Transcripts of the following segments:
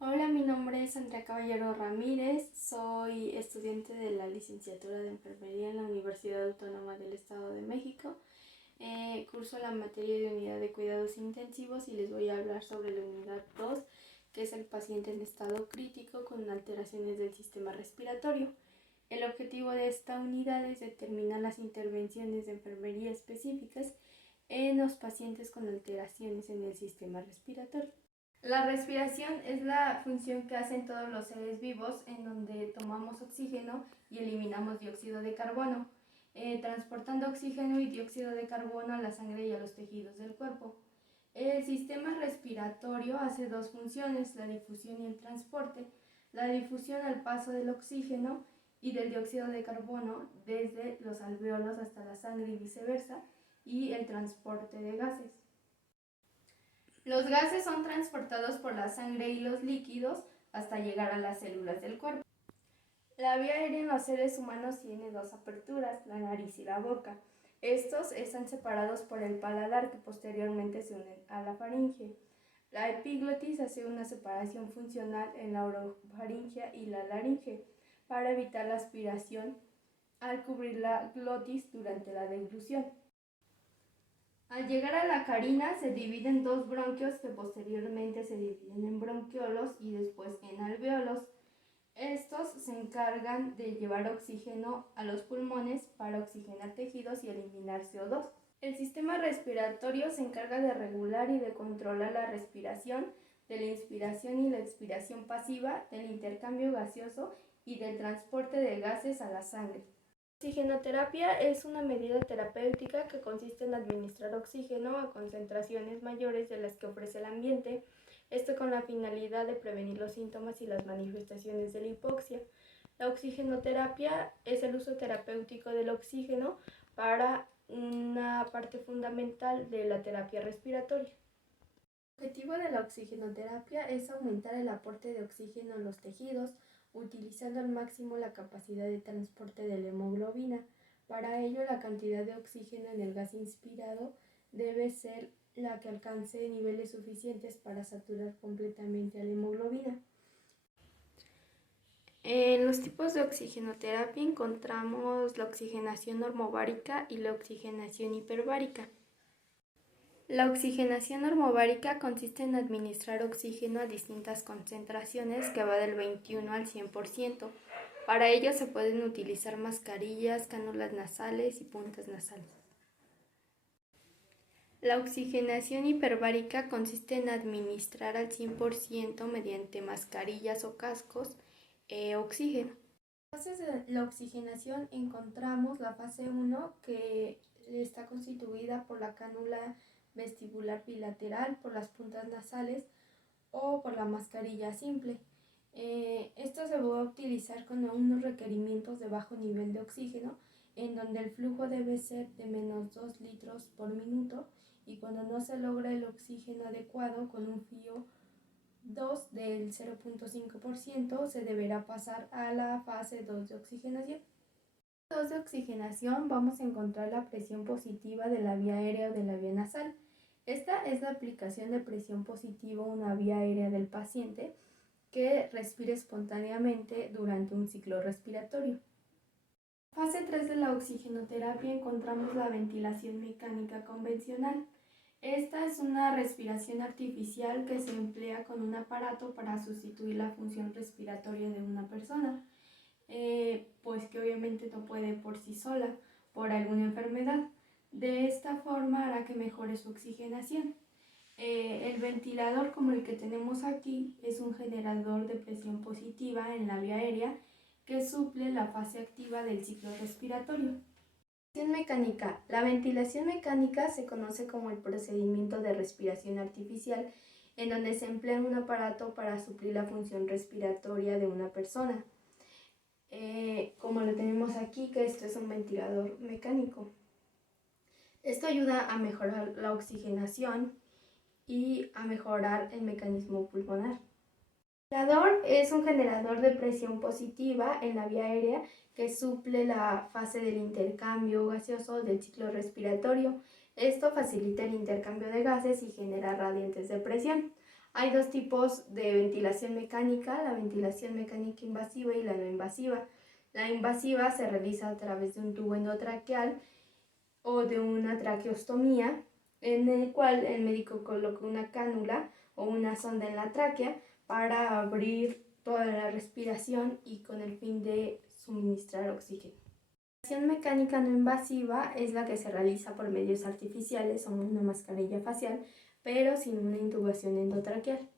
Hola, mi nombre es Andrea Caballero Ramírez, soy estudiante de la licenciatura de Enfermería en la Universidad Autónoma del Estado de México. Curso la materia de unidad de cuidados intensivos y les voy a hablar sobre la unidad 2, que es el paciente en estado crítico con alteraciones del sistema respiratorio. El objetivo de esta unidad es determinar las intervenciones de enfermería específicas en los pacientes con alteraciones en el sistema respiratorio. La respiración es la función que hacen todos los seres vivos en donde tomamos oxígeno y eliminamos dióxido de carbono, transportando oxígeno y dióxido de carbono a la sangre y a los tejidos del cuerpo. El sistema respiratorio hace dos funciones, la difusión y el transporte. La difusión al paso del oxígeno y del dióxido de carbono desde los alvéolos hasta la sangre y viceversa, y el transporte de gases. Los gases son transportados por la sangre y los líquidos hasta llegar a las células del cuerpo. La vía aérea en los seres humanos tiene dos aperturas, la nariz y la boca. Estos están separados por el paladar que posteriormente se unen a la faringe. La epiglotis hace una separación funcional en la orofaringe y la laringe para evitar la aspiración al cubrir la glotis durante la deglución. Al llegar a la carina se dividen dos bronquios que posteriormente se dividen en bronquiolos y después en alvéolos. Estos se encargan de llevar oxígeno a los pulmones para oxigenar tejidos y eliminar CO2. El sistema respiratorio se encarga de regular y de controlar la respiración, de la inspiración y la expiración pasiva, del intercambio gaseoso y del transporte de gases a la sangre. La oxigenoterapia es una medida terapéutica que consiste en administrar oxígeno a concentraciones mayores de las que ofrece el ambiente, esto con la finalidad de prevenir los síntomas y las manifestaciones de la hipoxia. La oxigenoterapia es el uso terapéutico del oxígeno para una parte fundamental de la terapia respiratoria. El objetivo de la oxigenoterapia es aumentar el aporte de oxígeno a los tejidos, utilizando al máximo la capacidad de transporte de la hemoglobina. Para ello, la cantidad de oxígeno en el gas inspirado debe ser la que alcance niveles suficientes para saturar completamente a la hemoglobina. En los tipos de oxigenoterapia encontramos la oxigenación normobárica y la oxigenación hiperbárica. La oxigenación normobárica consiste en administrar oxígeno a distintas concentraciones que va del 21 al 100%. Para ello se pueden utilizar mascarillas, cánulas nasales y puntas nasales. La oxigenación hiperbárica consiste en administrar al 100% mediante mascarillas o cascos oxígeno. En las fases de la oxigenación encontramos la fase 1, que está constituida por la cánula vestibular bilateral, por las puntas nasales o por la mascarilla simple. Esto se va a utilizar con unos requerimientos de bajo nivel de oxígeno, en donde el flujo debe ser de menos 2 litros por minuto, y cuando no se logra el oxígeno adecuado con un FiO 2 del 0.5%, se deberá pasar a la fase 2 de oxigenación. En la fase 2 de oxigenación vamos a encontrar la presión positiva de la vía aérea o de la vía nasal. Esta es la aplicación de presión positiva a una vía aérea del paciente que respire espontáneamente durante un ciclo respiratorio. En la fase 3 de la oxigenoterapia encontramos la ventilación mecánica convencional. Esta es una respiración artificial que se emplea con un aparato para sustituir la función respiratoria de una persona, pues que obviamente no puede por sí sola por alguna enfermedad. De esta forma hará que mejore su oxigenación. El ventilador, como el que tenemos aquí, es un generador de presión positiva en la vía aérea que suple la fase activa del ciclo respiratorio. Mecánica. La ventilación mecánica se conoce como el procedimiento de respiración artificial, en donde se emplea un aparato para suplir la función respiratoria de una persona. Como lo tenemos aquí, que esto es un ventilador mecánico. Esto ayuda a mejorar la oxigenación y a mejorar el mecanismo pulmonar. El ventilador es un generador de presión positiva en la vía aérea que suple la fase del intercambio gaseoso del ciclo respiratorio. Esto facilita el intercambio de gases y genera radiantes de presión. Hay dos tipos de ventilación mecánica, la ventilación mecánica invasiva y la no invasiva. La invasiva se realiza a través de un tubo endotraqueal o de una traqueostomía, en el cual el médico coloca una cánula o una sonda en la tráquea para abrir toda la respiración y con el fin de suministrar oxígeno. La ventilación mecánica no invasiva es la que se realiza por medios artificiales o una mascarilla facial, pero sin una intubación endotraqueal.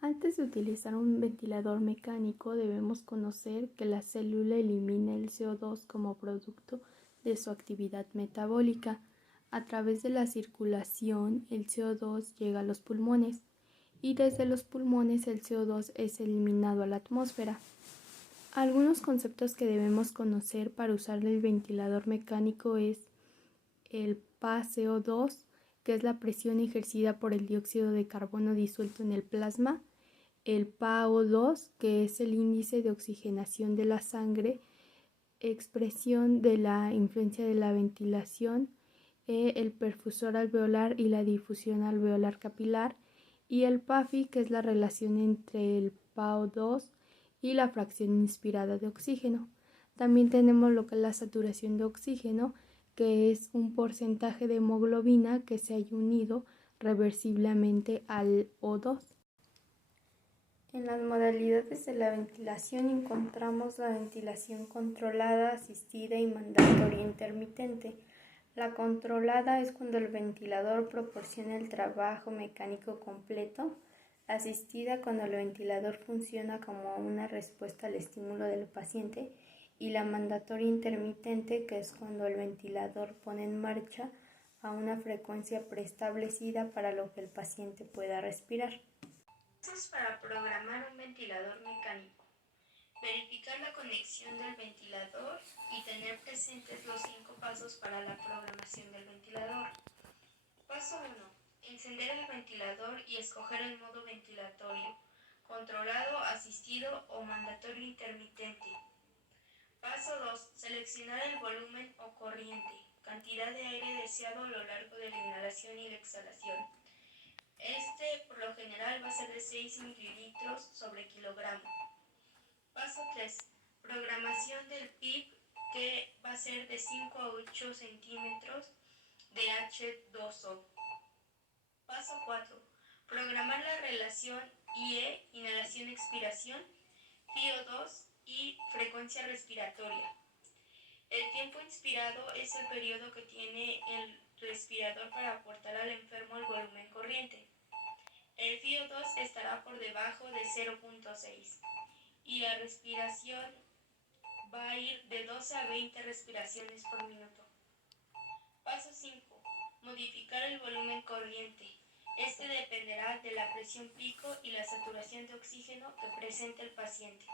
Antes de utilizar un ventilador mecánico debemos conocer que la célula elimina el CO2 como producto de su actividad metabólica. A través de la circulación, el CO2 llega a los pulmones y desde los pulmones el CO2 es eliminado a la atmósfera. Algunos conceptos que debemos conocer para usar el ventilador mecánico es el PaCO2, que es la presión ejercida por el dióxido de carbono disuelto en el plasma, el PaO2, que es el índice de oxigenación de la sangre, expresión de la influencia de la ventilación, el perfusor alveolar y la difusión alveolar capilar, y el PAFI, que es la relación entre el PaO2 y la fracción inspirada de oxígeno. También tenemos lo que es la saturación de oxígeno, que es un porcentaje de hemoglobina que se haya unido reversiblemente al O2. En las modalidades de la ventilación encontramos la ventilación controlada, asistida y mandatoria intermitente. La controlada es cuando el ventilador proporciona el trabajo mecánico completo, asistida cuando el ventilador funciona como una respuesta al estímulo del paciente, y la mandatoria intermitente, que es cuando el ventilador pone en marcha a una frecuencia preestablecida para lo que el paciente pueda respirar. Para programar un ventilador mecánico: verificar la conexión del ventilador y tener presentes los 5 pasos para la programación del ventilador. Paso 1. Encender el ventilador y escoger el modo ventilatorio, controlado, asistido o mandatorio intermitente. Paso 2. Seleccionar el volumen o corriente, cantidad de aire deseado a lo largo de la inhalación y la exhalación. Por lo general va a ser de 6 mililitros sobre kilogramo. Paso 3. Programación del PIB, que va a ser de 5 a 8 centímetros de H2O. Paso 4. Programar la relación IE, inhalación-expiración, FiO2 y frecuencia respiratoria. El tiempo inspirado es el periodo que tiene el respirador para aportar al enfermo el volumen corriente. El FiO2 estará por debajo de 0.6 y la respiración va a ir de 12 a 20 respiraciones por minuto. Paso 5. Modificar el volumen corriente. Este dependerá de la presión pico y la saturación de oxígeno que presente el paciente.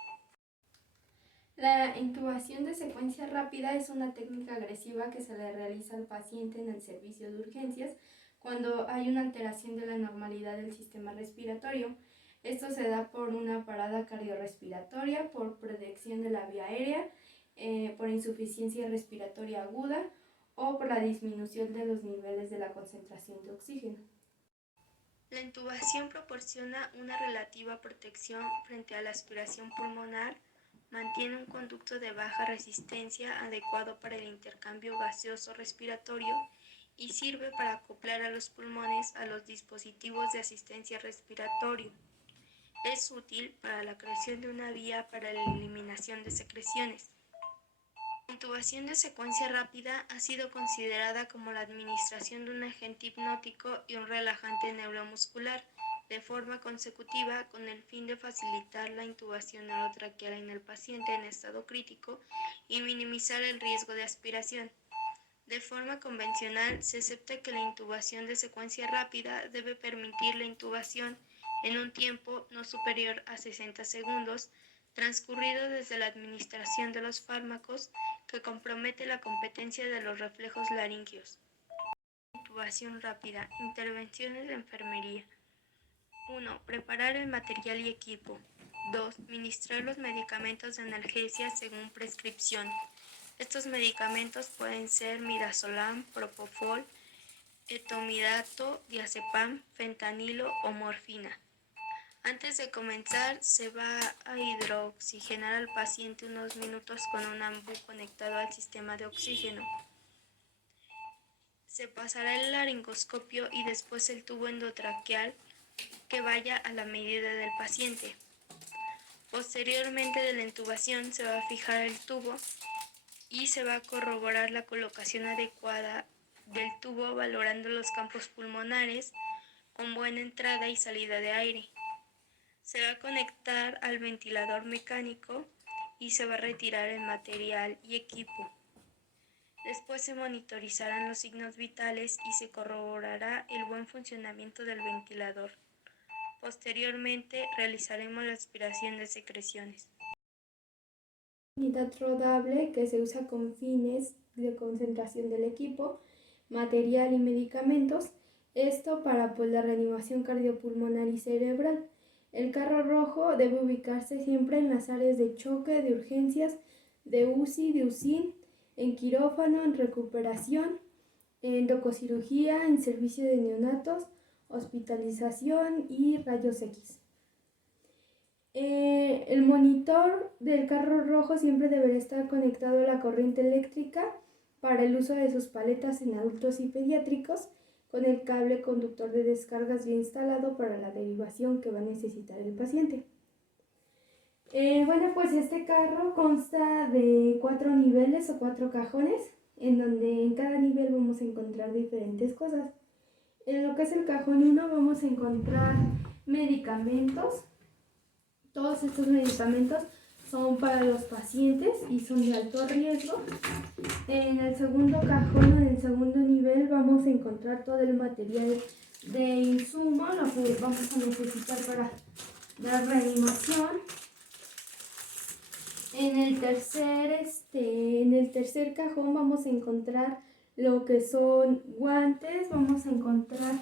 La intubación de secuencia rápida es una técnica agresiva que se le realiza al paciente en el servicio de urgencias cuando hay una alteración de la normalidad del sistema respiratorio. Esto se da por una parada cardiorrespiratoria, por protección de la vía aérea, por insuficiencia respiratoria aguda o por la disminución de los niveles de la concentración de oxígeno. La intubación proporciona una relativa protección frente a la aspiración pulmonar, mantiene un conducto de baja resistencia adecuado para el intercambio gaseoso respiratorio y sirve para acoplar a los pulmones a los dispositivos de asistencia respiratoria. Es útil para la creación de una vía para la eliminación de secreciones. La intubación de secuencia rápida ha sido considerada como la administración de un agente hipnótico y un relajante neuromuscular de forma consecutiva con el fin de facilitar la intubación orotraqueal en el paciente en estado crítico y minimizar el riesgo de aspiración. De forma convencional, se acepta que la intubación de secuencia rápida debe permitir la intubación en un tiempo no superior a 60 segundos, transcurrido desde la administración de los fármacos que compromete la competencia de los reflejos laringeos. Intubación rápida. Intervenciones de enfermería. 1. Preparar el material y equipo. 2. Ministrar los medicamentos de analgesia según prescripción. Estos medicamentos pueden ser midazolam, propofol, etomidato, diazepam, fentanilo o morfina. Antes de comenzar, se va a hidrooxigenar al paciente unos minutos con un ambú conectado al sistema de oxígeno. Se pasará el laringoscopio y después el tubo endotraqueal que vaya a la medida del paciente. Posteriormente de la intubación se va a fijar el tubo y se va a corroborar la colocación adecuada del tubo valorando los campos pulmonares con buena entrada y salida de aire. Se va a conectar al ventilador mecánico y se va a retirar el material y equipo. Después se monitorizarán los signos vitales y se corroborará el buen funcionamiento del ventilador. Posteriormente realizaremos la aspiración de secreciones. Unidad rodable que se usa con fines de concentración del equipo, material y medicamentos, esto para la reanimación cardiopulmonar y cerebral. El carro rojo debe ubicarse siempre en las áreas de choque, de urgencias, de UCI, de UCIN, en quirófano, en recuperación, en endocirugía, en servicio de neonatos, hospitalización y rayos X. El monitor del carro rojo siempre deberá estar conectado a la corriente eléctrica para el uso de sus paletas en adultos y pediátricos, con el cable conductor de descargas ya instalado para la derivación que va a necesitar el paciente. Pues este carro consta de 4 niveles o 4 cajones, en donde en cada nivel vamos a encontrar diferentes cosas. En lo que es el cajón 1 vamos a encontrar medicamentos. Todos estos medicamentos son para los pacientes y son de alto riesgo. En el segundo cajón, en el segundo nivel, vamos a encontrar todo el material de insumo, lo que vamos a necesitar para la reanimación. En el tercer cajón vamos a encontrar lo que son guantes, vamos a encontrar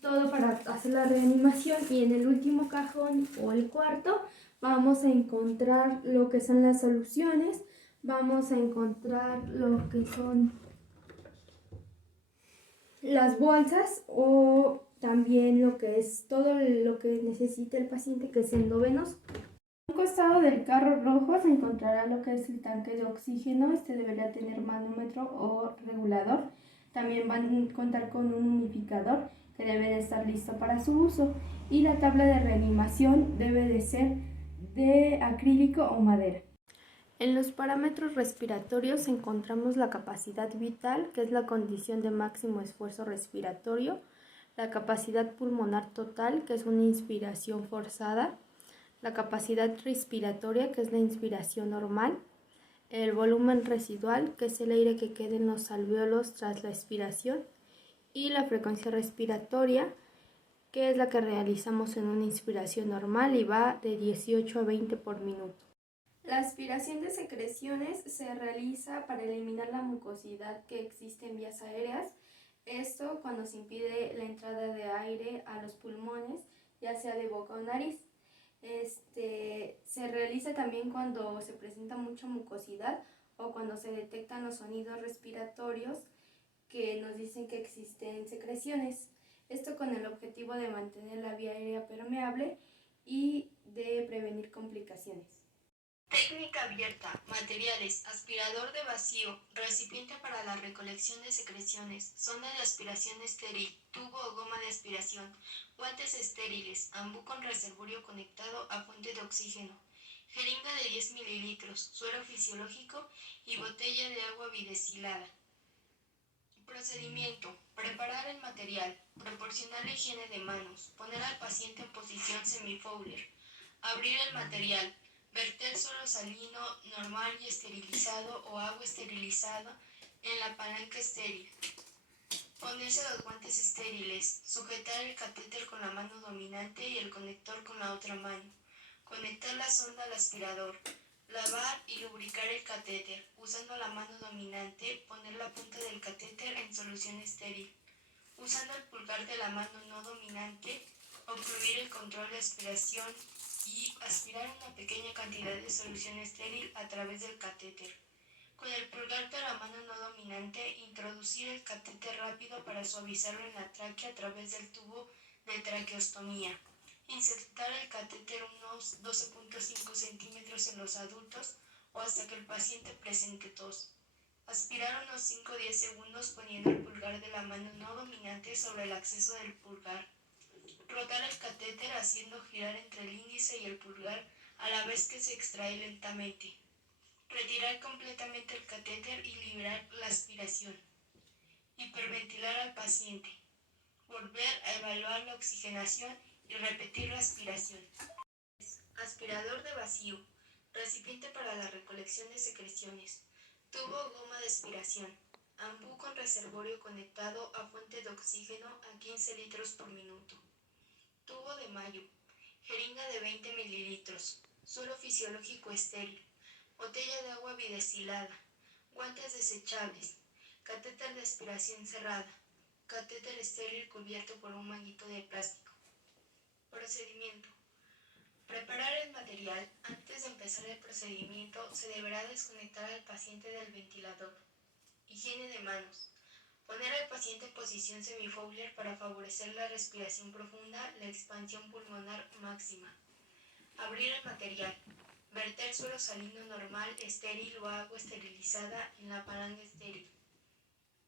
todo para hacer la reanimación, y en el último cajón o el cuarto vamos a encontrar lo que son las soluciones, vamos a encontrar lo que son las bolsas o también lo que es todo lo que necesita el paciente, que es endovenoso. A un costado del carro rojo se encontrará lo que es el tanque de oxígeno. Este debería tener manómetro o regulador. También van a contar con un humidificador que debe de estar listo para su uso, y la tabla de reanimación debe de ser de acrílico o madera. En los parámetros respiratorios encontramos la capacidad vital, que es la condición de máximo esfuerzo respiratorio, la capacidad pulmonar total, que es una inspiración forzada, la capacidad respiratoria, que es la inspiración normal, el volumen residual, que es el aire que queda en los alvéolos tras la expiración, y la frecuencia respiratoria, que es la que realizamos en una inspiración normal y va de 18 a 20 por minuto. La aspiración de secreciones se realiza para eliminar la mucosidad que existe en vías aéreas. Esto cuando se impide la entrada de aire a los pulmones, ya sea de boca o nariz. Se realiza también cuando se presenta mucha mucosidad o cuando se detectan los sonidos respiratorios que nos dicen que existen secreciones. Esto con el objetivo de mantener la vía aérea permeable y de prevenir complicaciones. Técnica abierta, materiales, aspirador de vacío, recipiente para la recolección de secreciones, sonda de aspiración estéril, tubo o goma de aspiración, guantes estériles, ambú con reservorio conectado a fuente de oxígeno, jeringa de 10 mililitros, suero fisiológico y botella de agua bidestilada. Procedimiento: preparar el material, proporcionar la higiene de manos, poner al paciente en posición semi-Fowler, abrir el material, verter suero salino normal y esterilizado o agua esterilizada en la palanca estéril, ponerse los guantes estériles, sujetar el catéter con la mano dominante y el conector con la otra mano, conectar la sonda al aspirador, lavar y lubricar el catéter, usando la mano dominante, poner la punta del catéter en solución estéril. Usando el pulgar de la mano no dominante, obstruir el control de aspiración y aspirar una pequeña cantidad de solución estéril a través del catéter. Con el pulgar de la mano no dominante, introducir el catéter rápido para suavizarlo en la tráquea a través del tubo de traqueostomía. Insertar el catéter unos 12.5 centímetros en los adultos o hasta que el paciente presente tos. Aspirar unos 5 o 10 segundos poniendo el pulgar de la mano no dominante sobre el acceso del pulgar. Rotar el catéter haciendo girar entre el índice y el pulgar a la vez que se extrae lentamente. Retirar completamente el catéter y liberar la aspiración. Hiperventilar al paciente. Volver a evaluar la oxigenación y repetir la aspiración. Aspirador de vacío. Recipiente para la recolección de secreciones. Tubo goma de aspiración. Ampú con reservorio conectado a fuente de oxígeno a 15 litros por minuto. Tubo de Mayo. Jeringa de 20 mililitros. Suero fisiológico estéril. Botella de agua bidestilada. Guantes desechables. Catéter de aspiración cerrada. Catéter estéril cubierto por un manguito de plástico. Procedimiento. Preparar el material. Antes de empezar el procedimiento, se deberá desconectar al paciente del ventilador. Higiene de manos. Poner al paciente en posición semifowler para favorecer la respiración profunda, la expansión pulmonar máxima. Abrir el material. Verter suero salino normal, estéril o agua esterilizada en la palanga estéril.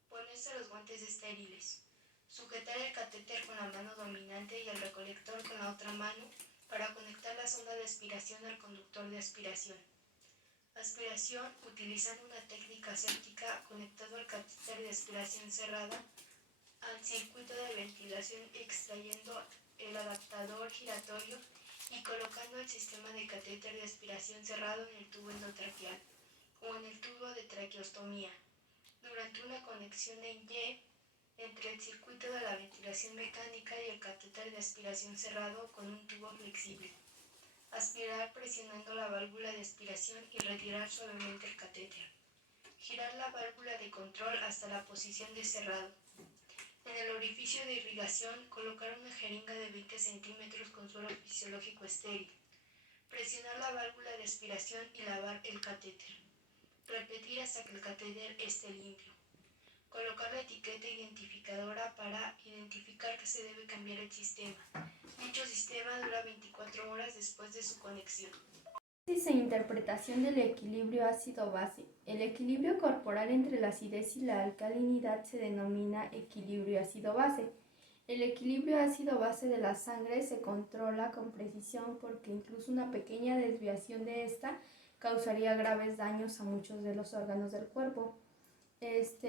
Ponerse los guantes estériles. Sujetar el catéter con la mano dominante y el recolector con la otra mano para conectar la sonda de aspiración al conductor de aspiración. Aspiración utilizando una técnica aséptica conectado al catéter de aspiración cerrada al circuito de ventilación extrayendo el adaptador giratorio y colocando el sistema de catéter de aspiración cerrado en el tubo endotraqueal o en el tubo de traqueostomía durante una conexión en Y entre el circuito de la ventilación mecánica y el catéter de aspiración cerrado con un tubo flexible. Aspirar presionando la válvula de aspiración y retirar suavemente el catéter. Girar la válvula de control hasta la posición de cerrado. En el orificio de irrigación, colocar una jeringa de 20 centímetros con suero fisiológico estéril. Presionar la válvula de aspiración y lavar el catéter. Repetir hasta que el catéter esté limpio. Colocar la etiqueta identificadora para identificar que se debe cambiar el sistema. Dicho sistema dura 24 horas después de su conexión. Análisis e interpretación del equilibrio ácido-base. El equilibrio corporal entre la acidez y la alcalinidad se denomina equilibrio ácido-base. El equilibrio ácido-base de la sangre se controla con precisión porque incluso una pequeña desviación de esta causaría graves daños a muchos de los órganos del cuerpo.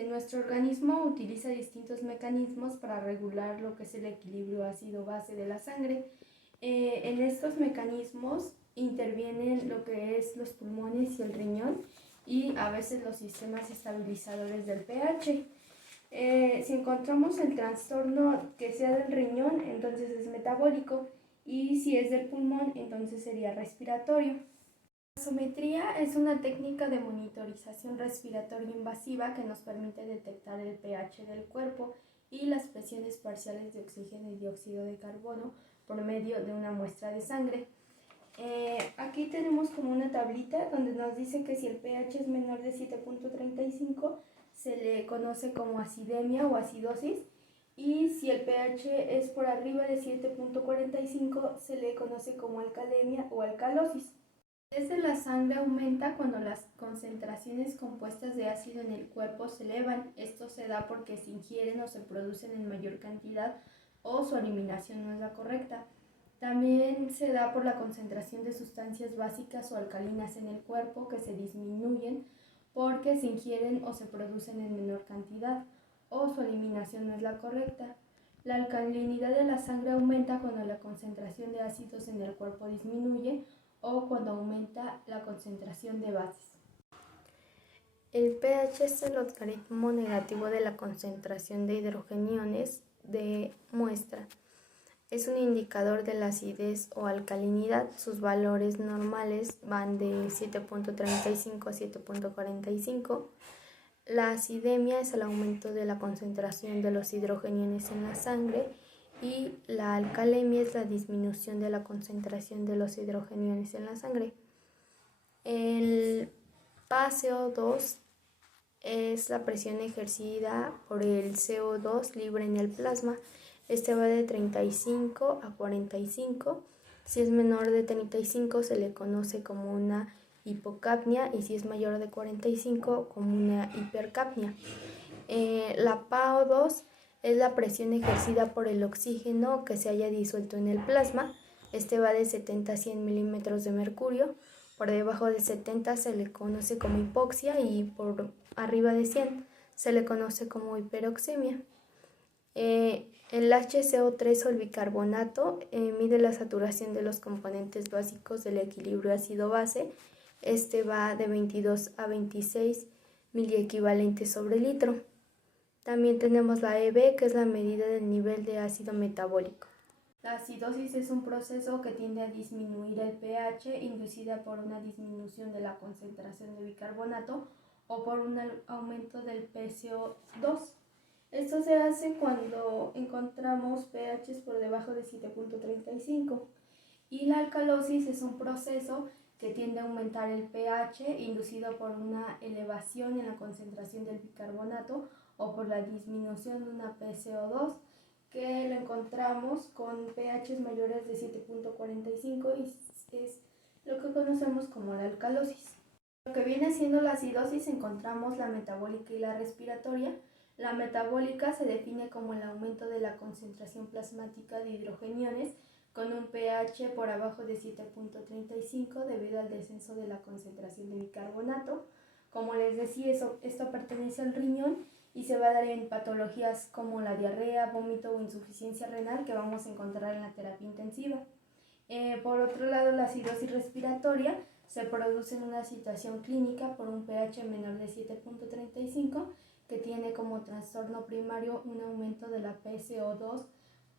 Nuestro organismo utiliza distintos mecanismos para regular lo que es el equilibrio ácido-base de la sangre. En estos mecanismos intervienen lo que es los pulmones y el riñón y a veces los sistemas estabilizadores del pH. Si encontramos el trastorno que sea del riñón, entonces es metabólico, y si es del pulmón, entonces sería respiratorio. La gasometría es una técnica de monitorización respiratoria invasiva que nos permite detectar el pH del cuerpo y las presiones parciales de oxígeno y dióxido de carbono por medio de una muestra de sangre. Aquí tenemos como una tablita donde nos dice que si el pH es menor de 7.35 se le conoce como acidemia o acidosis, y si el pH es por arriba de 7.45 se le conoce como alcalemia o alcalosis. La acidez de la sangre aumenta cuando las concentraciones compuestas de ácido en el cuerpo se elevan. Esto se da porque se ingieren o se producen en mayor cantidad o su eliminación no es la correcta. También se da por la concentración de sustancias básicas o alcalinas en el cuerpo que se disminuyen porque se ingieren o se producen en menor cantidad o su eliminación no es la correcta. La alcalinidad de la sangre aumenta cuando la concentración de ácidos en el cuerpo disminuye o cuando aumenta la concentración de bases. El pH es el logaritmo negativo de la concentración de hidrogeniones de muestra. Es un indicador de la acidez o alcalinidad. Sus valores normales van de 7.35 a 7.45. La acidemia es el aumento de la concentración de los hidrogeniones en la sangre y la alcalemia es la disminución de la concentración de los hidrogeniones en la sangre. El PaCO2 es la presión ejercida por el CO2 libre en el plasma. Este va de 35 a 45. Si es menor de 35 se le conoce como una hipocapnia y si es mayor de 45 como una hipercapnia. La PaO2 es la presión ejercida por el oxígeno que se haya disuelto en el plasma. Este va de 70 a 100 milímetros de mercurio. Por debajo de 70 se le conoce como hipoxia y por arriba de 100 se le conoce como hiperoxemia. El HCO3 o el bicarbonato mide la saturación de los componentes básicos del equilibrio ácido-base. Este va de 22 a 26 miliequivalentes sobre litro. También tenemos la EB, que es la medida del nivel de ácido metabólico. La acidosis es un proceso que tiende a disminuir el pH inducida por una disminución de la concentración de bicarbonato o por un aumento del PCO2. Esto se hace cuando encontramos pHs por debajo de 7.35 y la alcalosis es un proceso que tiende a aumentar el pH inducido por una elevación en la concentración del bicarbonato o por la disminución de una PCO2 que lo encontramos con pHs mayores de 7.45 y es lo que conocemos como la alcalosis. Lo que viene siendo la acidosis encontramos la metabólica y la respiratoria. La metabólica se define como el aumento de la concentración plasmática de hidrogeniones con un pH por abajo de 7.35 debido al descenso de la concentración de bicarbonato. Como les decía, esto pertenece al riñón y se va a dar en patologías como la diarrea, vómito o insuficiencia renal que vamos a encontrar en la terapia intensiva. Por otro lado, la acidosis respiratoria se produce en una situación clínica por un pH menor de 7.35 que tiene como trastorno primario un aumento de la PCO2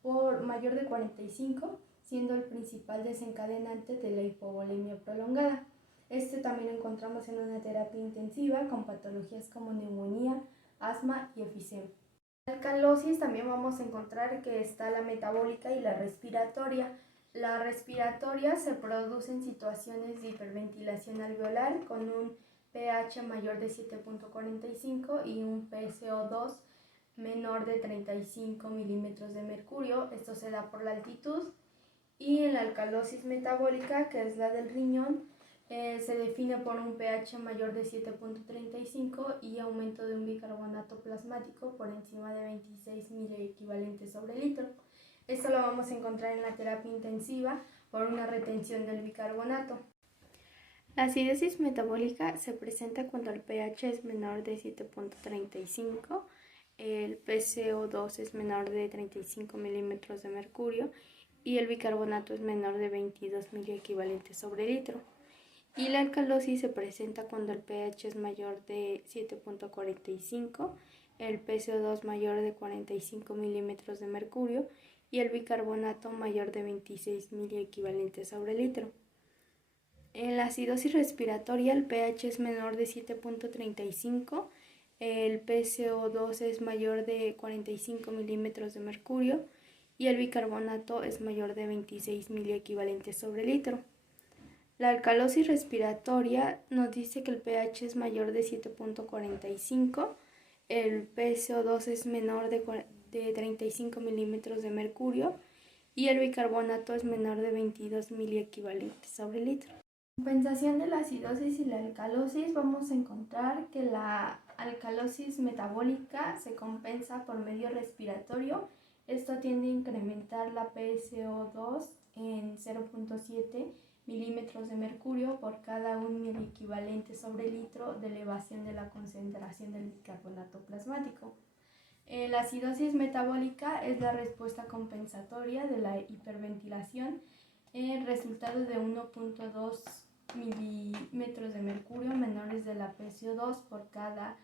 por mayor de 45, siendo el principal desencadenante de la hipovolemia prolongada. Este también lo encontramos en una terapia intensiva con patologías como neumonía, asma y efisema. En la alcalosis también vamos a encontrar que está la metabólica y la respiratoria. La respiratoria se produce en situaciones de hiperventilación alveolar con un pH mayor de 7.45 y un PCO2 menor de 35 milímetros de mercurio. Esto se da por la altitud. Y en la alcalosis metabólica, que es la del riñón, se define por un pH mayor de 7.35 y aumento de un bicarbonato plasmático por encima de 26 miliequivalentes sobre litro. Esto lo vamos a encontrar en la terapia intensiva por una retención del bicarbonato. La acidosis metabólica se presenta cuando el pH es menor de 7.35, el PCO2 es menor de 35 milímetros de mercurio y el bicarbonato es menor de 22 miliequivalentes sobre litro. Y la alcalosis se presenta cuando el pH es mayor de 7.45, el PCO2 mayor de 45 milímetros de mercurio y el bicarbonato mayor de 26 miliequivalentes sobre litro. En la acidosis respiratoria el pH es menor de 7.35, el PCO2 es mayor de 45 milímetros de mercurio y el bicarbonato es mayor de 26 miliequivalentes sobre litro. La alcalosis respiratoria nos dice que el pH es mayor de 7.45, el PCO2 es menor de 35 milímetros de mercurio y el bicarbonato es menor de 22 miliequivalentes sobre litro. En compensación de la acidosis y la alcalosis vamos a encontrar que la alcalosis metabólica se compensa por medio respiratorio. Esto tiende a incrementar la PCO2 en 0.7 milímetros de mercurio por cada 1 miliequivalente sobre litro de elevación de la concentración del bicarbonato plasmático. La acidosis metabólica es la respuesta compensatoria de la hiperventilación, resultado de 1.2 milímetros de mercurio menores de la PCO2 por cada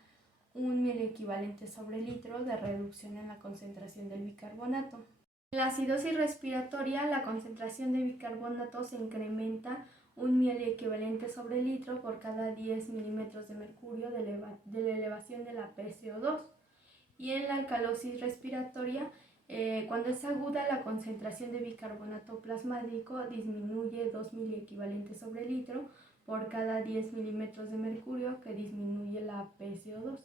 1 miliequivalente sobre litro de reducción en la concentración del bicarbonato. En la acidosis respiratoria, la concentración de bicarbonato se incrementa 1 miliequivalente sobre litro por cada 10 milímetros de mercurio de la elevación de la PCO2. Y en la alcalosis respiratoria, cuando es aguda, la concentración de bicarbonato plasmático disminuye 2 miliequivalentes sobre litro por cada 10 milímetros de mercurio que disminuye la PCO2.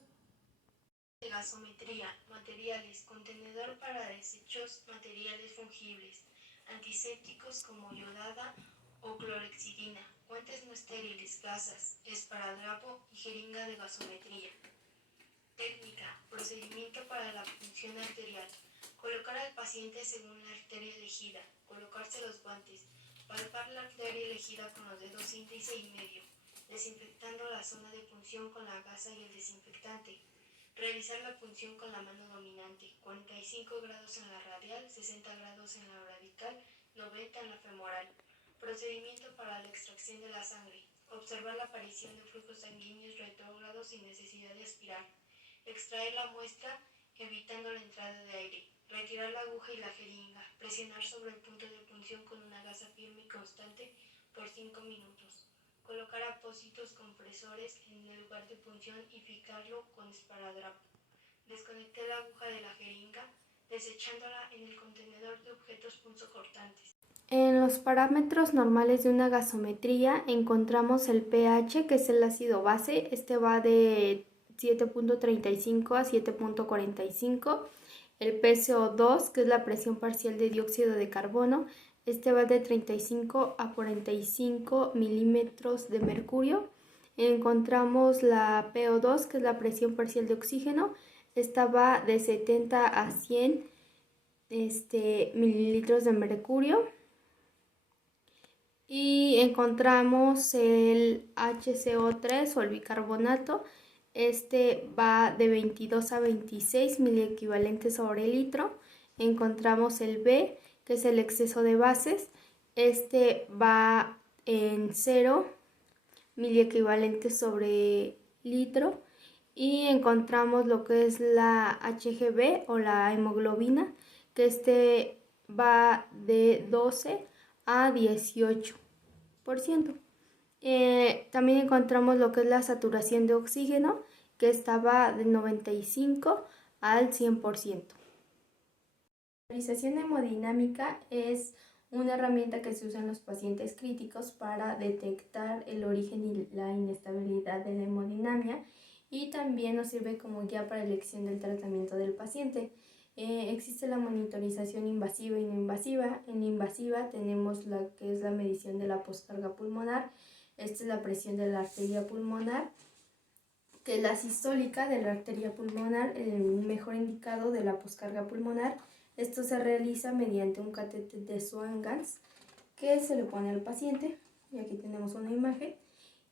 Gasometría, materiales, contenedor para desechos, materiales fungibles, antisépticos como iodada o clorhexidina, guantes no estériles, gasas, esparadrapo y jeringa de gasometría. Técnica, procedimiento para la punción arterial. Colocar al paciente según la arteria elegida, colocarse los guantes, palpar la arteria elegida con los dedos índice y medio, desinfectando la zona de punción con la gasa y el desinfectante. Realizar la punción con la mano dominante, 45 grados en la radial, 60 grados en la radical, 90 en la femoral. Procedimiento para la extracción de la sangre. Observar la aparición de flujos sanguíneos retrógrados sin necesidad de aspirar. Extraer la muestra evitando la entrada de aire. Retirar la aguja y la jeringa. Presionar sobre el punto de punción con una gasa firme y constante por 5 minutos. Colocar apósitos compresores en el lugar de punción y fijarlo con esparadrapo. Desconecté la aguja de la jeringa, desechándola en el contenedor de objetos punzocortantes. En los parámetros normales de una gasometría encontramos el pH, que es el ácido base. Este va de 7.35 a 7.45. El PCO2, que es la presión parcial de dióxido de carbono. Este va de 35 a 45 milímetros de mercurio. Encontramos la PO2, que es la presión parcial de oxígeno. Esta va de 70 a 100 mililitros de mercurio. Y encontramos el HCO3 o el bicarbonato. Este va de 22 a 26 miliequivalentes sobre litro. Encontramos el B, que es el exceso de bases. Este va en 0 miliequivalentes sobre litro. Y encontramos lo que es la HGB o la hemoglobina, que este va de 12 a 18%. También encontramos lo que es la saturación de oxígeno, que esta va de 95 al 100%. La monitorización hemodinámica es una herramienta que se usa en los pacientes críticos para detectar el origen y la inestabilidad de la hemodinamia, y también nos sirve como guía para elección del tratamiento del paciente. Existe la monitorización invasiva y no invasiva. En la invasiva tenemos la que es la medición de la poscarga pulmonar. Esta es la presión de la arteria pulmonar, que es la sistólica de la arteria pulmonar, el mejor indicado de la poscarga pulmonar. Esto se realiza mediante un catéter de Swan-Ganz que se le pone al paciente, y aquí tenemos una imagen.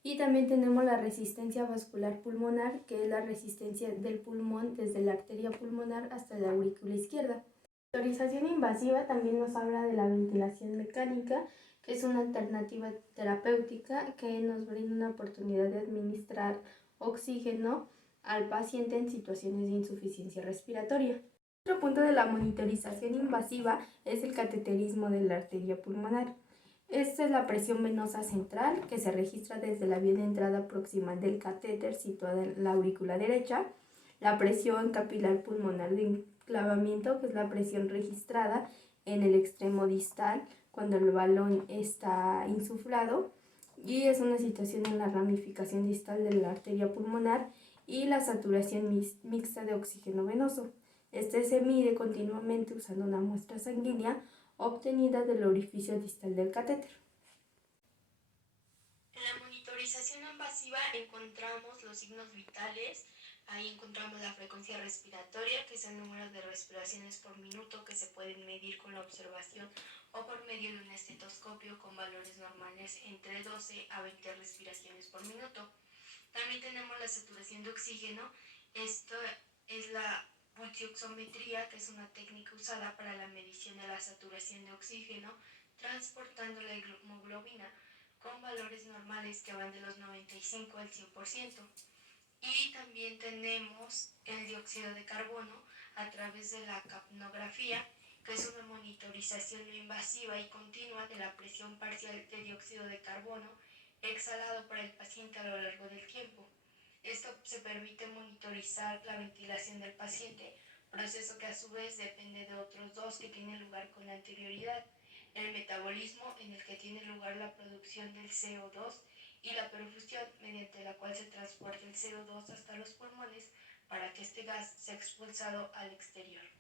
Y también tenemos la resistencia vascular pulmonar, que es la resistencia del pulmón desde la arteria pulmonar hasta la aurícula izquierda. La monitorización invasiva también nos habla de la ventilación mecánica, que es una alternativa terapéutica que nos brinda una oportunidad de administrar oxígeno al paciente en situaciones de insuficiencia respiratoria. Otro punto de la monitorización invasiva es el cateterismo de la arteria pulmonar. Esta es la presión venosa central, que se registra desde la vía de entrada proximal del catéter situada en la aurícula derecha. La presión capilar pulmonar de enclavamiento, que es la presión registrada en el extremo distal cuando el balón está insuflado, y es una situación en la ramificación distal de la arteria pulmonar. Y la saturación mixta de oxígeno venoso. Este se mide continuamente usando una muestra sanguínea obtenida del orificio distal del catéter. En la monitorización invasiva encontramos los signos vitales. Ahí encontramos la frecuencia respiratoria, que es el número de respiraciones por minuto que se pueden medir con la observación o por medio de un estetoscopio con valores normales entre 12 a 20 respiraciones por minuto. También tenemos la saturación de oxígeno. Esto es la pulsioximetría, que es una técnica usada para la medición de la saturación de oxígeno, transportando la hemoglobina con valores normales que van de los 95 al 100%. Y también tenemos el dióxido de carbono a través de la capnografía, que es una monitorización no invasiva y continua de la presión parcial de dióxido de carbono exhalado por el paciente a lo largo del tiempo. Esto se permite monitorizar la ventilación del paciente, proceso que a su vez depende de otros dos que tienen lugar con anterioridad: el metabolismo, en el que tiene lugar la producción del CO2, y la perfusión, mediante la cual se transporta el CO2 hasta los pulmones para que este gas sea expulsado al exterior.